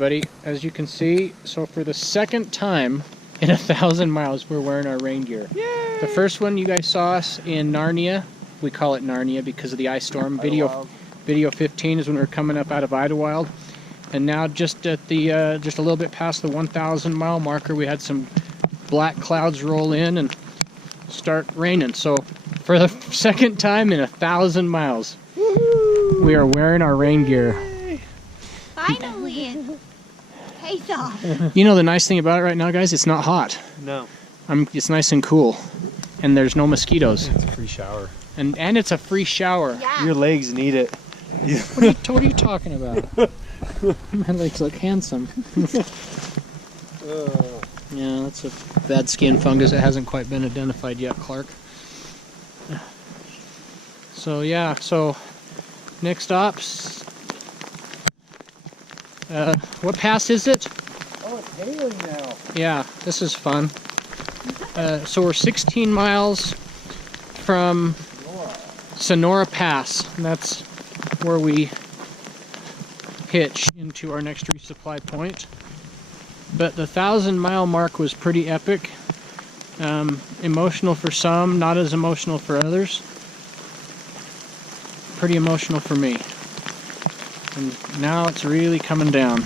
everybody. As you can see, so for the second time in 1,000 miles, we're wearing our rain gear. Yay! The first one you guys saw us in Narnia. We call it Narnia because of the ice storm. Video 15 is when we were coming up out of Idlewild. And now just at the just a little bit past the 1,000 mile marker, we had some black clouds roll in and start raining. So for the second time in 1,000 miles, we are wearing our rain gear. Finally, it pays off. You know the nice thing about it right now, guys? It's not hot. No. It's nice and cool, and there's no mosquitoes. It's a free shower. And it's a free shower. Yeah. Your legs need it. What are you talking about? My legs look handsome. Yeah, that's a bad skin fungus that hasn't quite been identified yet, Clark. So yeah, so next stops. What pass is it? Oh, it's hailing now. Yeah, this is fun. So we're 16 miles from Sonora Pass, and that's where we hitch into our next resupply point. But the 1,000 mile mark was pretty epic. Emotional for some, not as emotional for others. Pretty emotional for me. And now it's really coming down.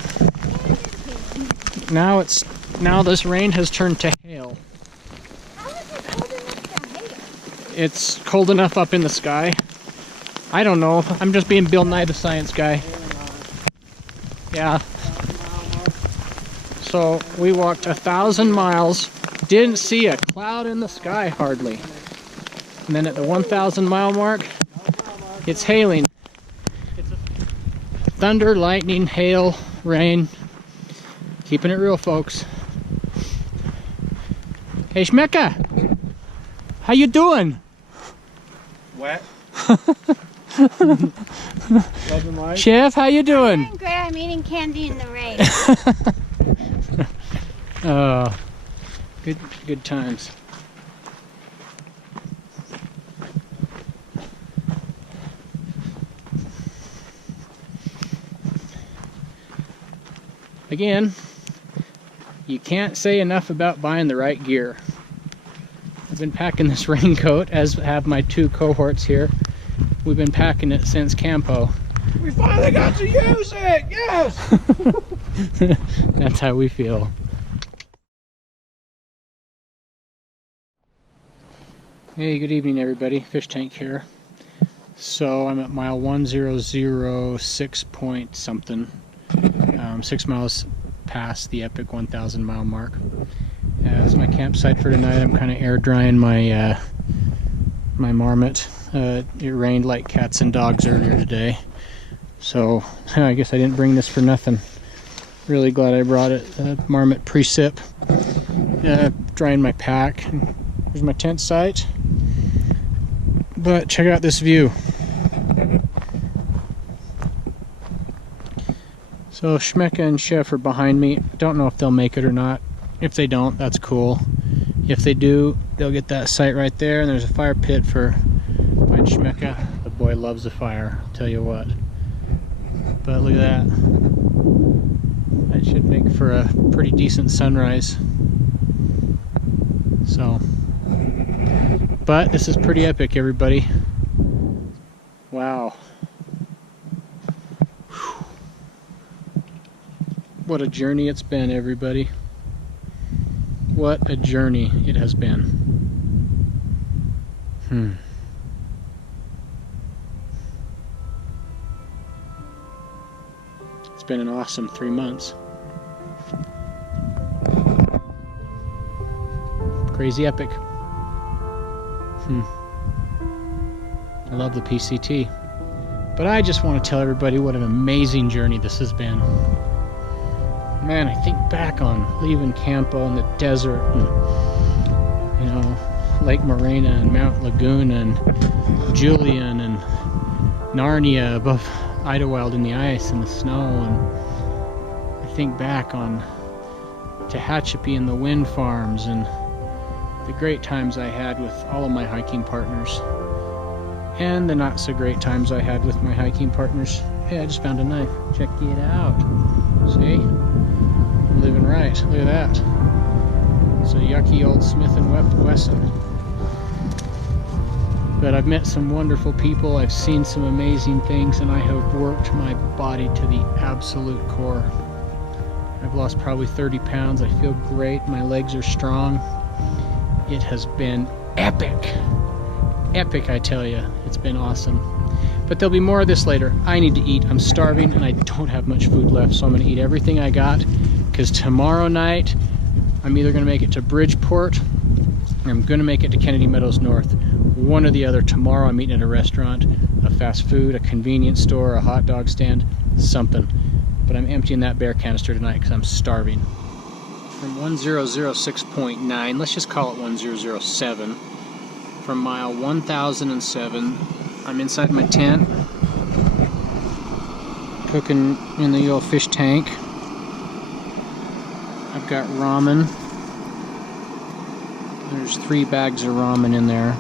Now this rain has turned to hail. How is it cold enough to hail? It's cold enough up in the sky. I don't know. I'm just being Bill Nye the Science Guy. Yeah. So we walked 1,000 miles, didn't see a cloud in the sky hardly. And then at the 1,000 mile mark, it's hailing. It's thunder, lightning, hail, rain. Keeping it real, folks. Hey, Schmecka, how you doing? Wet. Chef, how you doing? I'm great. I'm eating candy in the rain. Oh, good times. Again, you can't say enough about buying the right gear. I've been packing this raincoat, as have my two cohorts here. We've been packing it since Campo. We finally got to use it! Yes! That's how we feel. Hey, good evening everybody. Fish Tank here. So I'm at mile 1006 point something. 6 miles past the epic 1,000 mile mark. That's my campsite for tonight. I'm kind of air drying my my marmot. It rained like cats and dogs earlier today, so I guess I didn't bring this for nothing. Really glad I brought it. Marmot precip. Drying my pack. Here's my tent site. But check out this view. So Schmecka and Chef are behind me. Don't know if they'll make it or not. If they don't, that's cool. If they do, they'll get that site right there, and there's a fire pit for Mine Schmecka. The boy loves the fire, I'll tell you what. But look at that. That should make for a pretty decent sunrise. So, but this is pretty epic, everybody. Wow. What a journey it's been, everybody. What a journey it has been. It's been an awesome 3 months. Crazy epic. I love the PCT. But I just want to tell everybody what an amazing journey this has been. Man, I think back on leaving Campo in the desert and, you know, Lake Morena and Mount Laguna and Julian and Narnia above Idlewild in the ice and the snow, and I think back on Tehachapi and the wind farms and the great times I had with all of my hiking partners and the not so great times I had with my hiking partners. Hey, I just found a knife. Check it out. See? I'm living right. Look at that. It's a yucky old Smith & Wesson. But I've met some wonderful people, I've seen some amazing things, and I have worked my body to the absolute core. I've lost probably 30 pounds. I feel great. My legs are strong. It has been epic. Epic, I tell you. It's been awesome. But there'll be more of this later. I need to eat. I'm starving and I don't have much food left, so I'm going to eat everything I got, because tomorrow night I'm either going to make it to Bridgeport or I'm going to make it to Kennedy Meadows North. One or the other. Tomorrow I'm eating at a restaurant, a fast food, a convenience store, a hot dog stand, something. But I'm emptying that bear canister tonight because I'm starving. From 1006.9, let's just call it 1007, from mile 1007, I'm inside my tent, cooking in the old fish tank. I've got ramen. There's 3 bags of ramen in there.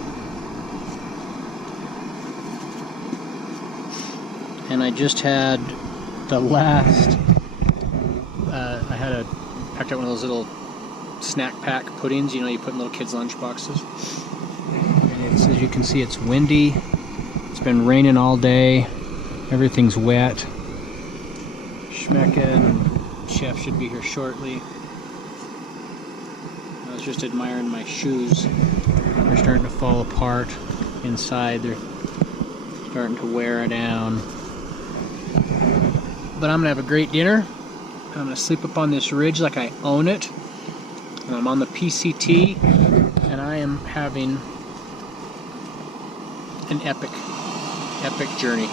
And I just had the last, I packed out one of those little snack pack puddings, you know, you put in little kids' lunch boxes. And it's, as you can see, it's windy. It's been raining all day. Everything's wet. Schmecca and Chef should be here shortly. I was just admiring my shoes. They're starting to fall apart inside. They're starting to wear down. But I'm going to have a great dinner. I'm going to sleep up on this ridge like I own it. And I'm on the PCT. And I am having an epic journey.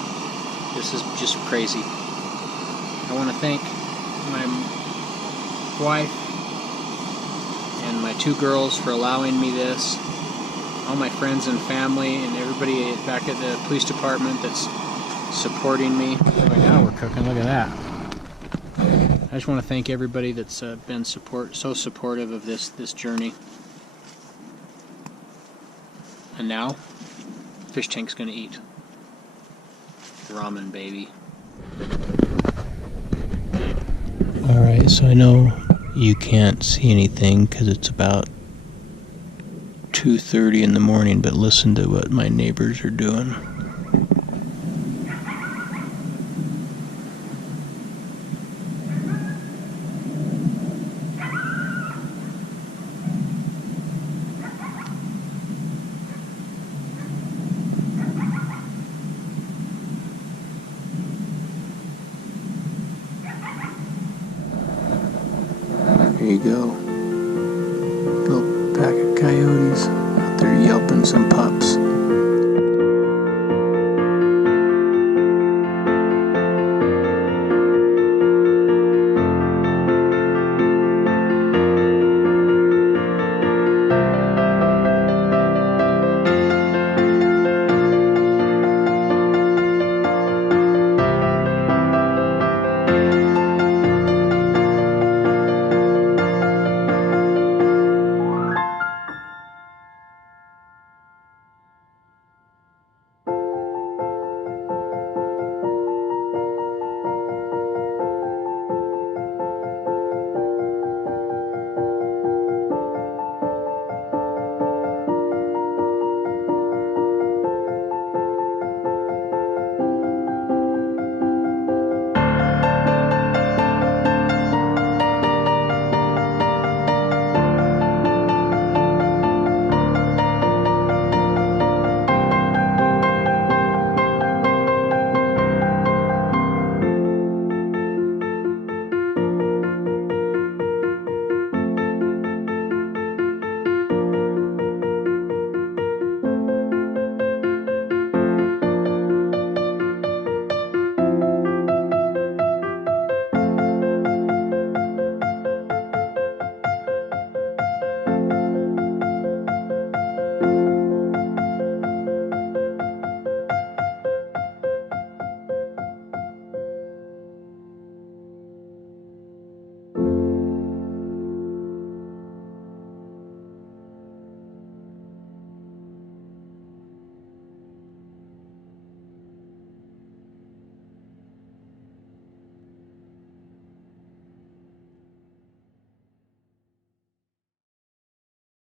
This is just crazy. I want to thank my wife and my 2 girls for allowing me this. All my friends and family and everybody back at the police department that's supporting me. Right now we're cooking, look at that. I just want to thank everybody that's been so supportive of this journey. And now, fish tank's gonna eat. Ramen, baby. Alright, so I know you can't see anything because it's about 2:30 in the morning, but listen to what my neighbors are doing. There you go.